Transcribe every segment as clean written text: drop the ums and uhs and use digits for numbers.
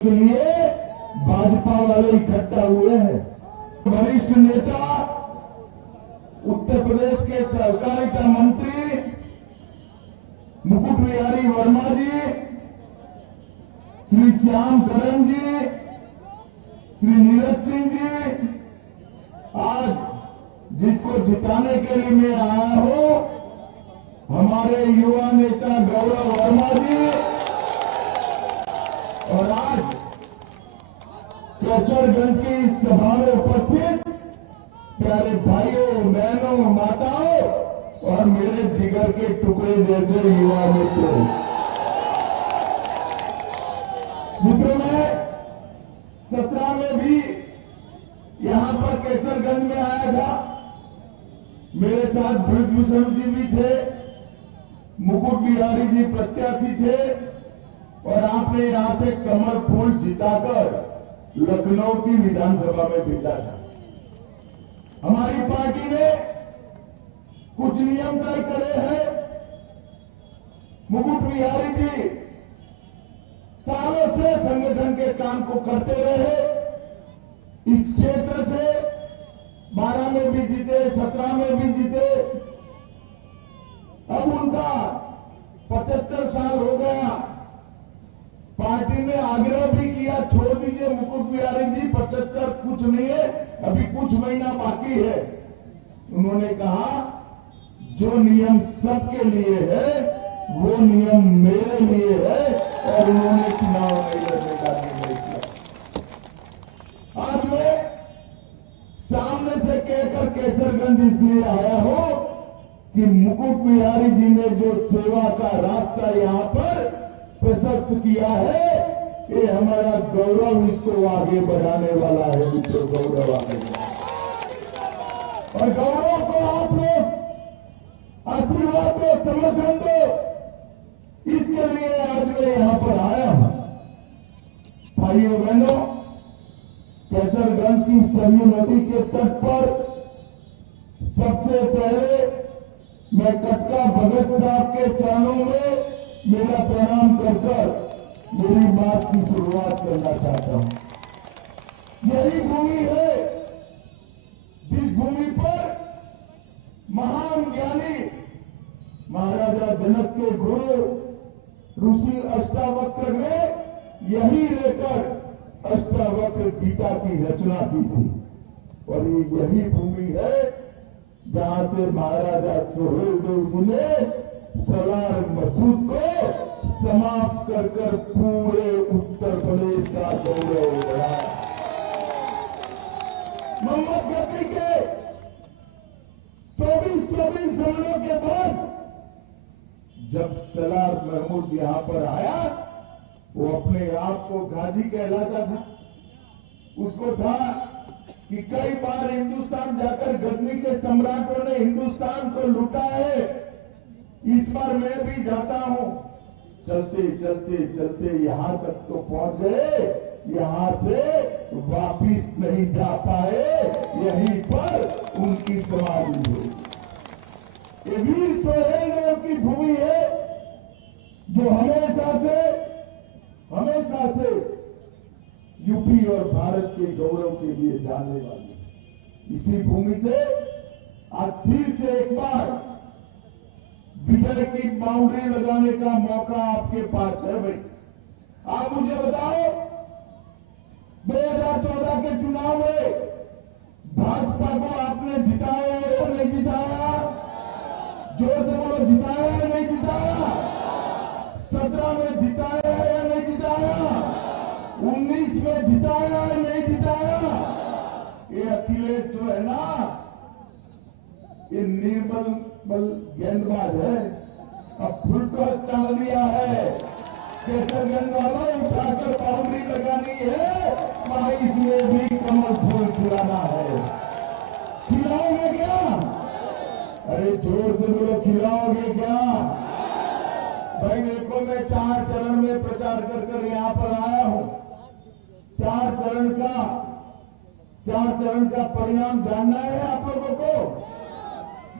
के लिए भाजपा वाले इकट्ठा हुए हैं। वरिष्ठ नेता उत्तर प्रदेश के सहकारिता मंत्री मुकुट बिहारी वर्मा जी, श्री श्याम करण जी, श्री नीरज सिंह जी, आज जिसको जिताने के लिए मैं आया हूं, हमारे युवा नेता गौरव वर्मा जी, और आज केसरगंज की इस सभा में उपस्थित प्यारे भाइयों, बहनों, माताओं और मेरे जिगर के टुकड़े जैसे युवा मित्रों, मैं 17 में भी यहां पर केसरगंज में आया था। मेरे साथ ब्रजभूषण जी भी थे, मुकुट बिहारी जी प्रत्याशी थे और आपने यहां से कमल फूल जिताकर लखनऊ की विधानसभा में भेजा था। हमारी पार्टी ने कुछ नियम तय करे हैं। मुकुट बिहारी जी सालों से संगठन के काम को करते रहे। इस क्षेत्र से 12 में भी जीते, 17 में भी जीते। अब उनका 75 साल हो गया। पार्टी ने आग्रह भी किया, छोड़ दीजिए मुकुट बिहारी जी, 75 कुछ नहीं है, अभी कुछ महीना बाकी है। उन्होंने कहा जो नियम सबके लिए है वो नियम मेरे लिए है और उन्होंने चुनाव नहीं लड़ने का निर्णय किया। आज मैं सामने से कहकर केसरगंज इसलिए आया हूं कि मुकुट बिहारी जी ने जो सेवा का रास्ता यहां पर प्रशस्त किया है, ये हमारा गौरव इसको आगे बढ़ाने वाला है। मित्रों, गौरव आगे और गौरव को आप लोग आशीर्वाद दो, समर्थन दो, इसके लिए आज मैं यहां पर आया हूं। भाइयों बहनों, केसरगंज की सरयू नदी के तट पर सबसे पहले मैं कटका भगत साहब के चरणों में मेरा प्रणाम कर मेरी बात की शुरुआत करना चाहता हूं। यही भूमि है जिस भूमि पर महान ज्ञानी महाराजा जनक के गुरु ऋषि अष्टावक्र ने यही रहकर अष्टावक्र गीता की रचना की थी। और ये यही भूमि है जहां से महाराजा सुहेलदेव जी ने सलार मसूद को समाप्त कर पूरे उत्तर प्रदेश का गौरव बढ़ाया। मोहम्मद गद्दी के 24 हमलों के बाद जब सलार महमूद यहां पर आया, वो अपने आप को गाजी कहलाता था। उसको था कि कई बार हिंदुस्तान जाकर गद्दी के सम्राटों ने हिंदुस्तान को लूटा है, इस बार मैं भी जाता हूं। चलते चलते चलते यहां तक तो पहुंच गए, यहां से वापिस नहीं जा पाए, यहीं पर उनकी समाधि हुई। ये वीर सोहेलदेव की भूमि है जो हमेशा से यूपी और भारत के गौरव के लिए जानने वाली है। इसी भूमि से आज फिर से एक बार विजय की बाउंड्री लगाने का मौका आपके पास है। भाई, आप मुझे बताओ, 2014 के चुनाव में भाजपा को आपने जिताया है या नहीं जिताया? जोर से बोलो, जिताया है नहीं जिताया? 17 में जिताया है या नहीं जिताया? 19 में जिताया है नहीं जिताया? ये अखिलेश जो है ना, ये निर्बल गेंदबाज है। अब फुल टॉस डाल दिया है। केसरगंज वालों उठाकर बाउंड्री लगानी है, वहां इसमें भी कमल फूल खिलाना है। खिलाओगे क्या? अरे जोर से बोलो, खिलाओगे क्या? भाई देखो, मैं 4 चरण में प्रचार कर यहां पर आया हूं। 4 चरण का परिणाम जानना है आप लोगों को?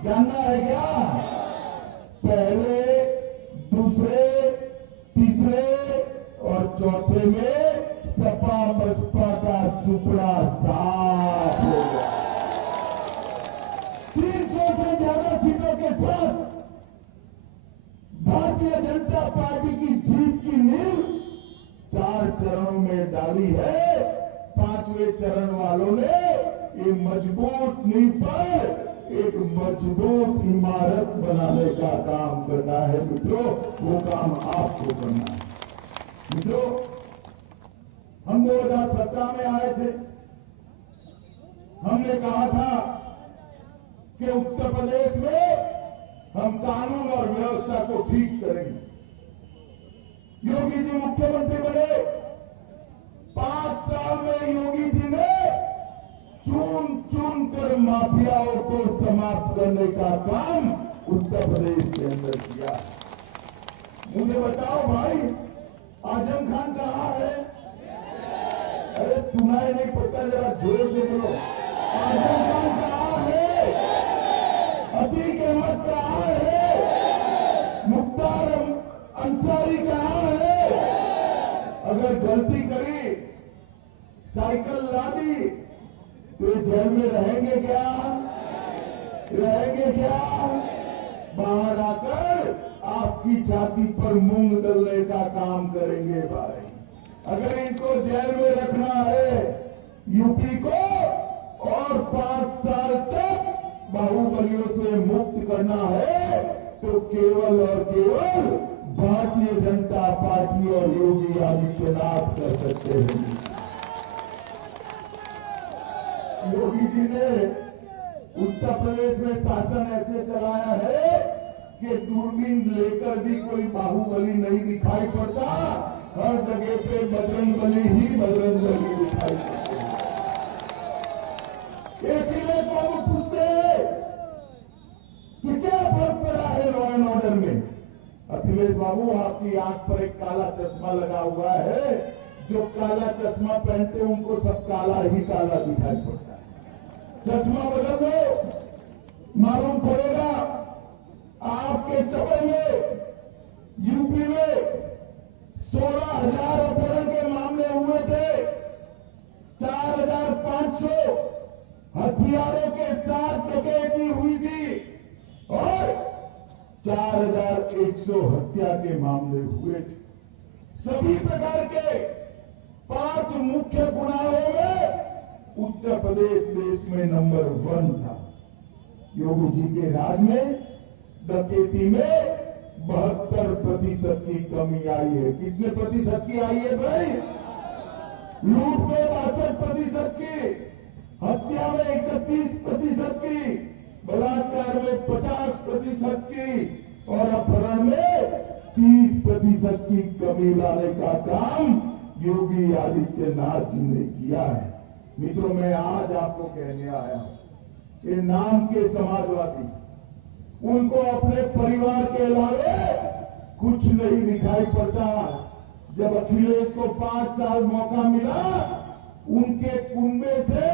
जानना है क्या? पहले, दूसरे, तीसरे और चौथे में पार्टी की जीत की नींव 4 चरणों में डाली है। 5वें चरण वालों ने ये मजबूत नींव पर एक मजबूत इमारत बनाने का काम करना है मित्रों, वो काम आपको करना है। मित्रों, हम 2017 में आए थे, हमने कहा था कि उत्तर प्रदेश में हम कानून और व्यवस्था को ठीक करेंगे। योगी जी मुख्यमंत्री बने, 5 साल में योगी जी ने चुन चुन कर माफियाओं को समाप्त करने का काम उत्तर प्रदेश के अंदर किया। मुझे बताओ भाई, आजम खान कहां है? अरे सुनाई नहीं पड़ता, जरा जोर से बोलो। आजम खान कहां है? अतीक अहमद कहां है? मुख्तार अंसारी कहां है? अगर गलती करी, साइकिल ला दी, तो जेल में रहेंगे क्या? रहेंगे क्या? बाहर आकर आपकी छाती पर मूंग दलने का काम करेंगे भाई। अगर इनको जेल में रखना है यूपी को और 5 साल तक बाहुबलियों से मुक्त करना है, तो केवल और केवल भारतीय जनता पार्टी और योगी आदित्यनाथ कर सकते हैं। योगी जी ने उत्तर प्रदेश में शासन ऐसे चलाया है कि दूरबीन लेकर भी कोई बाहुबली नहीं दिखाई पड़ता। हर जगह पे बजरंगबली ही बजरंगबली दिखाई पड़ते हैं। अखिलेश बाबू पूछते हैं कि क्या फर्क पड़ा है लॉ एंड ऑर्डर में? अखिलेश बाबू, आपकी आंख पर एक काला चश्मा लगा हुआ है, जो काला चश्मा पहनते हैं उनको सब काला ही काला दिखाई पड़ता है। चश्मा बदल दो, मालूम पड़ेगा। आपके समय में यूपी में 16,000 अपहरण के मामले हुए थे, 4,500 हथियारों के साथ डकैती हुई थी और 4,100 हत्या के मामले हुए थे। सभी प्रकार के 5 मुख्य गुनाहों में उत्तर प्रदेश देश में नंबर 1 था। योगी जी के राज में डकैती में 72% की कमी आई है। कितने प्रतिशत की आई है भाई? लूट में 62% की, हत्या में 31% की, बलात्कार में 50% की और अपहरण में 30% की कमी लाने का काम योगी आदित्यनाथ जी ने किया है। मित्रों, मैं आज आपको कहने आया हूं, ये नाम के समाजवादी, उनको अपने परिवार के अलावे कुछ नहीं दिखाई पड़ता। जब अखिलेश को 5 साल मौका मिला, उनके कुंबे से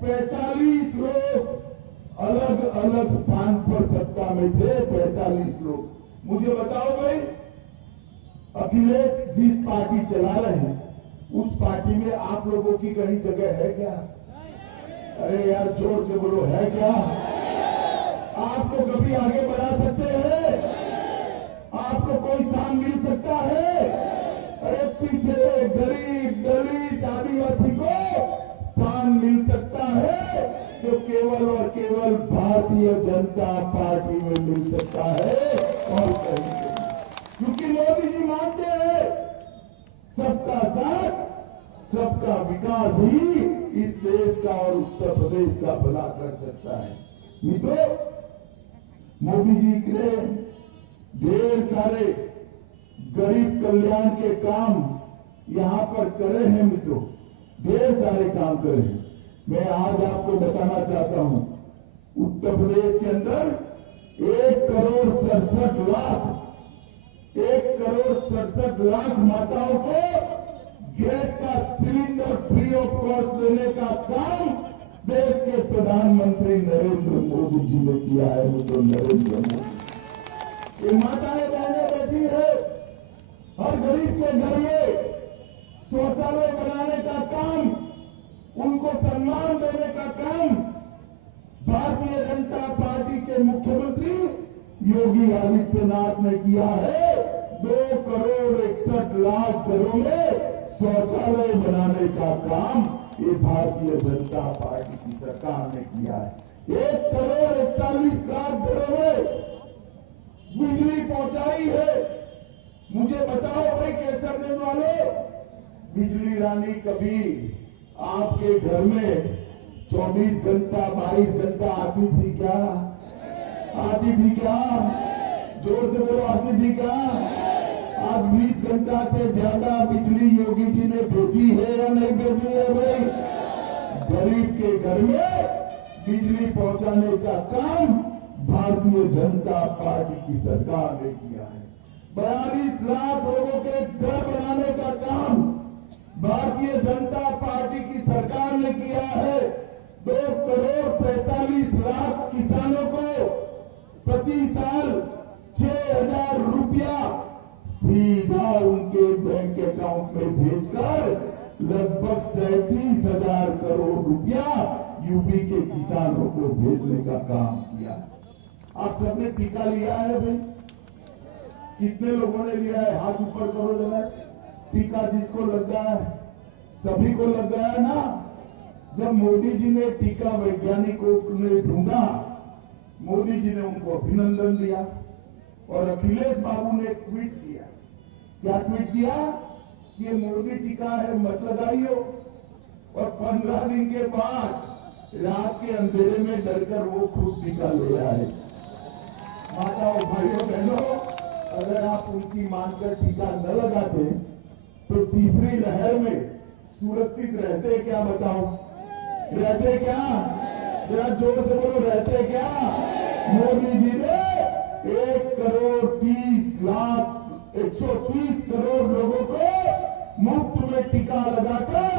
45 लोग अलग अलग स्थान पर सत्ता में थे। 45 लोग। मुझे बताओ भाई, अखिलेश जिस पार्टी चला रहे हैं उस पार्टी में आप लोगों की कहीं जगह है क्या? अरे यार जोर से बोलो, है क्या? आपको कभी आगे बढ़ा सकते हैं? आपको कोई स्थान मिल सकता है? अरे पीछे गरीब दलित आदिवासी को स्थान मिल सकता है जो केवल और केवल भारतीय जनता पार्टी में मिल सकता है और कहीं नहीं। क्योंकि मोदी जी मानते हैं सबका साथ सबका विकास ही इस देश का और उत्तर प्रदेश का भला कर सकता है। मित्रों, मोदी जी ने ढेर सारे गरीब कल्याण के काम यहां पर करे हैं। मित्रों, ढेर सारे काम करे हैं। मैं आज आपको बताना चाहता हूं, उत्तर प्रदेश के अंदर 1,67,00,000 माताओं को गैस का सिलेंडर फ्री ऑफ कॉस्ट देने का काम देश के प्रधानमंत्री नरेंद्र मोदी जी ने किया है। मित्रों, नरेंद्र मोदी, ये माताएं बहनें बैठी है, हर गरीब के घर में शौचालय बनाने का काम, उनको सम्मान देने का काम भारतीय जनता पार्टी के मुख्यमंत्री योगी आदित्यनाथ ने किया है। 2,61,00,000 घरों में शौचालय बनाने का काम ये भारतीय जनता पार्टी की सरकार ने किया है। 1,41,00,000 घरों में बिजली पहुंचाई है। मुझे बताओ भाई केसर वाले, बिजली रानी कभी आपके घर में 24 घंटा 22 घंटा आती थी क्या? आती थी क्या? जोर से बोलो, आती थी क्या? आज 20 घंटा से ज्यादा बिजली योगी जी ने भेजी है या नहीं भेजी है भाई? गरीब के घर में बिजली पहुंचाने का काम भारतीय जनता पार्टी की सरकार ने किया है। 42 लाख लोगों के घर बनाने का काम भारतीय जनता पार्टी की सरकार ने किया है। 2,45,00,000 किसानों को प्रति साल 6,000 रुपया सीधा उनके बैंक अकाउंट में भेजकर लगभग 37,000 करोड़ रुपया यूपी के किसानों को भेजने का काम किया। आप सबने टीका लिया है भाई? कितने लोगों ने लिया है? हाथ ऊपर करो जरा। टीका जिसको लग गया है, सभी को लग गया है ना? जब मोदी जी ने टीका वैज्ञानिकों ने ढूंढा, मोदी जी ने उनको अभिनंदन दिया और अखिलेश बाबू ने ट्वीट किया। क्या ट्वीट किया? कि मोदी टीका है, मत लगाइयो। और 15 दिन के बाद रात के अंधेरे में डरकर वो खुद टीका ले आए। माताओं भाइयों बहनों, अगर आप उनकी मानकर टीका न लगाते तो तीसरी लहर में सुरक्षित रहते क्या? बताओ, रहते क्या? जरा जोर से बोलो, रहते क्या? मोदी जी ने 1,30,00,000 करोड़ लोगों को मुफ्त में टीका लगाकर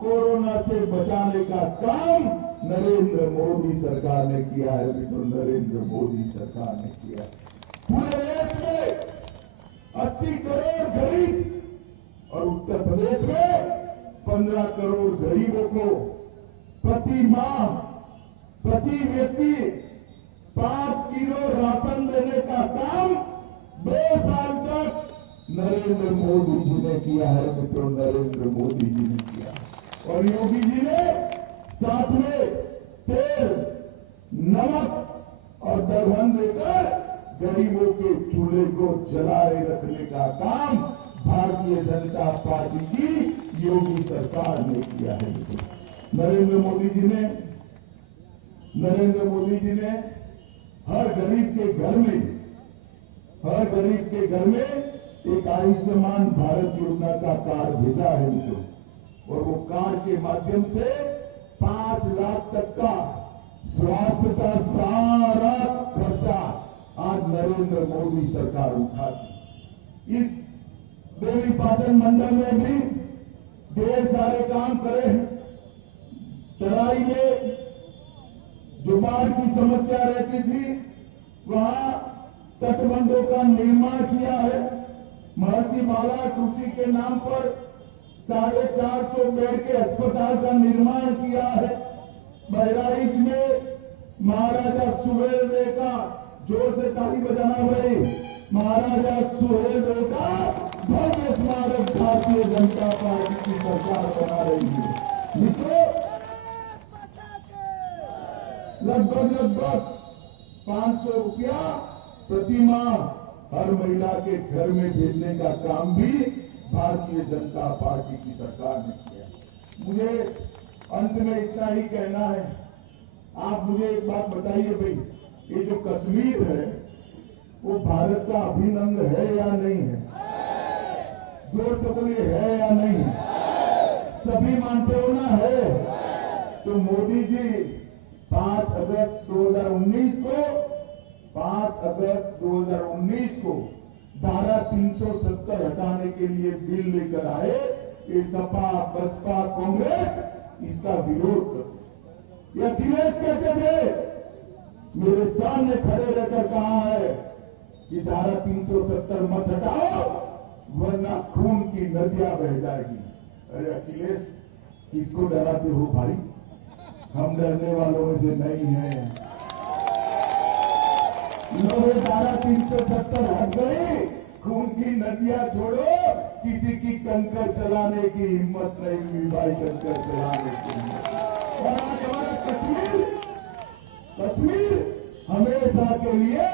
कोरोना से बचाने का काम नरेंद्र मोदी सरकार ने किया है। तो नरेंद्र मोदी सरकार ने किया। पूरे देश में 80 करोड़ गरीब और उत्तर प्रदेश में 15 करोड़ गरीबों को प्रति माह प्रति व्यक्ति 5 किलो राशन देने का काम 2 साल तक नरेंद्र मोदी जी ने किया है। मित्रों, नरेंद्र मोदी जी ने किया और योगी जी ने साथ में तेल, नमक और दलहन देकर गरीबों के चूल्हे को जलाए रखने का काम भारतीय जनता पार्टी की योगी सरकार ने किया है। नरेंद्र मोदी जी ने हर गरीब के घर में एक आयुष्मान भारत योजना का कार्ड भेजा है मित्रों। और वो कार्ड के माध्यम से 5 लाख तक का स्वास्थ्य का सारा खर्चा आज नरेंद्र मोदी सरकार उठाती। इस देवी पाटन मंडल में भी ढेर सारे काम करे हैं। तराई में जो बाढ़ की समस्या रहती थी, वहां तटबंधों का निर्माण किया है। महर्षि बाला कृषि के नाम पर 450 बेड के अस्पताल का निर्माण किया है। बहराइच में महाराजा सुहेलदेव का, जोर से ताली बजाना भाई, महाराजा सुहेलदेव का भव्य स्मारक भारतीय जनता पार्टी की सरकार बना रही है। मित्रों, लगभग 500 रुपया प्रति माह हर महिला के घर में भेजने का काम भी भारतीय जनता पार्टी की सरकार ने किया। मुझे अंत में इतना ही कहना है। आप मुझे एक बात बताइए भाई, ये जो कश्मीर है वो भारत का अभिन्न अंग है या नहीं है? जोर से बोलिए, है या नहीं? सभी मानते हो ना? है। तो मोदी जी 5 अगस्त 2019 को धारा 370 हटाने के लिए बिल लेकर आए। ये सपा, बसपा, कांग्रेस इसका विरोध कर। ये अखिलेश कहते थे, मेरे सामने खड़े रहकर कहा है कि धारा 370 मत हटाओ वरना खून की नदियां बह जाएगी। अरे अखिलेश, किसको डराते हो भाई? हम डरने वालों में से नहीं है। धारा 370 हट गई खून की नदियां छोड़ो, किसी की कंकर चलाने की हिम्मत नहीं हुई भाई, कंकर चलाने की हिम्मत। और आज हमारा कश्मीर हमेशा के लिए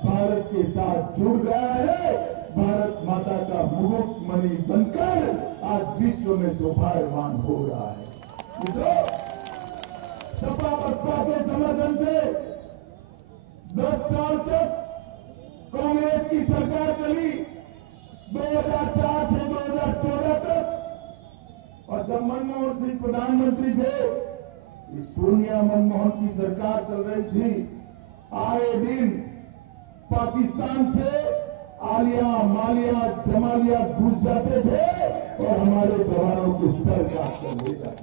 भारत के साथ जुड़ गया है। भारत माता का मुकुटमणि बनकर आज विश्व में शोभायमान हो रहा है। मित्रों, सपा बसपा के समर्थन से 10 साल तक कांग्रेस की सरकार चली, 2004 से 2014 तक। और जब मनमोहन सिंह प्रधानमंत्री थे, सोनिया मनमोहन की सरकार चल रही थी। आए दिन पाकिस्तान से आलिया मालिया जमालिया घुस जाते थे और हमारे जवानों के सर काट कर ले जाते।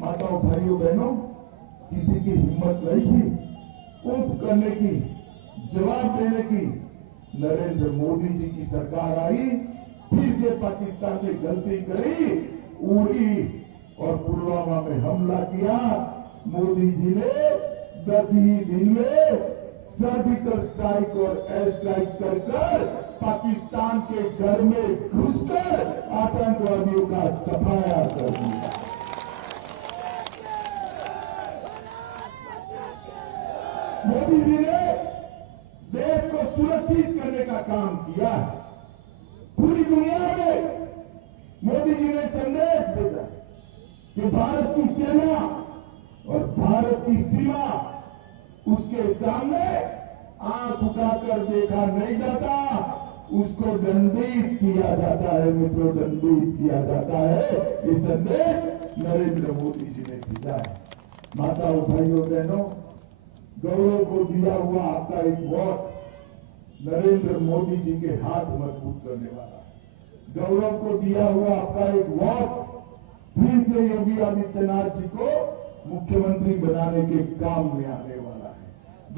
माताओं भाइयों बहनों, किसी की हिम्मत नहीं थी उठ करने की, जवाब देने की। नरेंद्र मोदी जी की सरकार आई, फिर से पाकिस्तान ने गलती करी, उरी और पुलवामा में हमला किया। मोदी जी ने 10 ही दिन में सर्जिकल स्ट्राइक और एयर स्ट्राइक कर पाकिस्तान के घर में घुसकर आतंकवादियों का सफाया कर दिया। मोदी जी ने देश को सुरक्षित करने का काम किया। पूरी दुनिया में मोदी जी ने संदेश भेजा कि भारत की सेना और भारत की सीमा, उसके सामने आंख उठाकर देखा नहीं जाता, उसको दंडित किया जाता है। मित्रों, दंडित किया जाता है। ये संदेश नरेंद्र मोदी जी ने भेजा है। माताओं भाइयों बहनों, गौरव को दिया हुआ आपका एक वोट नरेंद्र मोदी जी के हाथ मजबूत करने वाला है। गौरव को दिया हुआ आपका एक वोट फिर से योगी आदित्यनाथ जी को मुख्यमंत्री बनाने के काम में आने वाला है।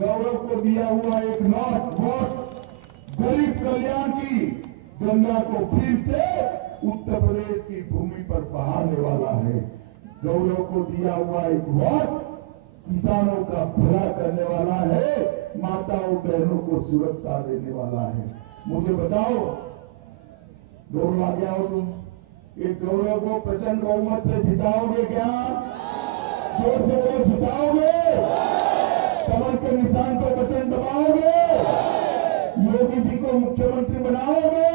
गौरव को दिया हुआ एक वोट गरीब कल्याण की गंगा को फिर से उत्तर प्रदेश की भूमि पर बहाने वाला है। गौरव को दिया हुआ एक वोट किसानों का भला करने वाला है, माताओं बहनों को सुरक्षा देने वाला है। मुझे बताओ, गौरव आ गया हो तुम, एक गौरव को प्रचंड बहुमत से जिताओगे क्या? जोर से बोलो, जिताओगे? कमल के निशान पर बटन दबाओगे? योगी जी को मुख्यमंत्री बनाओगे?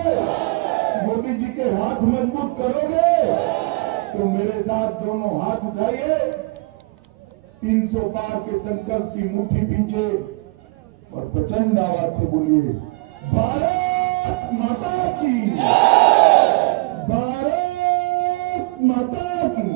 मोदी जी के हाथ मजबूत करोगे? तो मेरे साथ दोनों हाथ उठाइए, 300 पार के संकल्प की मुट्ठी पीछे और प्रचंड आवाज से बोलिए, भारत माता की, भारत माता की।